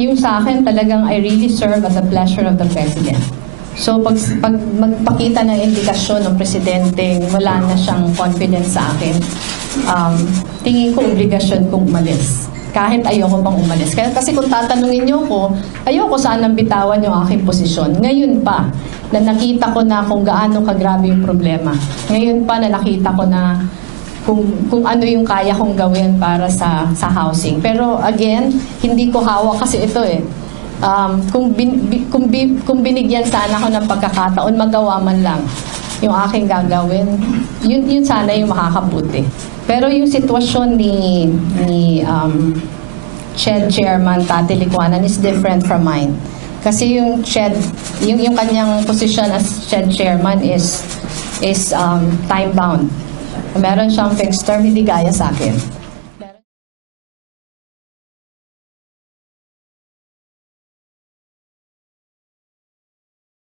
Yung sa akin talagang I really serve at the pleasure of the President. So pag magpakita ng indikasyon ng Presidente, wala na siyang confidence sa akin, tingin ko obligasyon kong umalis. Kahit ayoko pang umalis. Kasi kung tatanungin niyo ko, ayoko sanang bitawan yung aking posisyon. Ngayon pa, na nakita ko na kung gaano kagrabe yung problema. Ngayon pa na nakita ko na kung ano yung kaya kong gawin para sa housing. Pero again, hindi ko hawak kasi ito eh. Kung binigyan sana ako ng pagkakataon, magawa man lang yung aking gagawin, yun sana yung makakabuti. Pero yung sitwasyon ni CHED Chairman Tati Licuanan is different from mine. Kasi yung CHED, yung kanyang position as CHED Chairman is time-bound. Meron siyang fixed term, hindi gaya sa akin.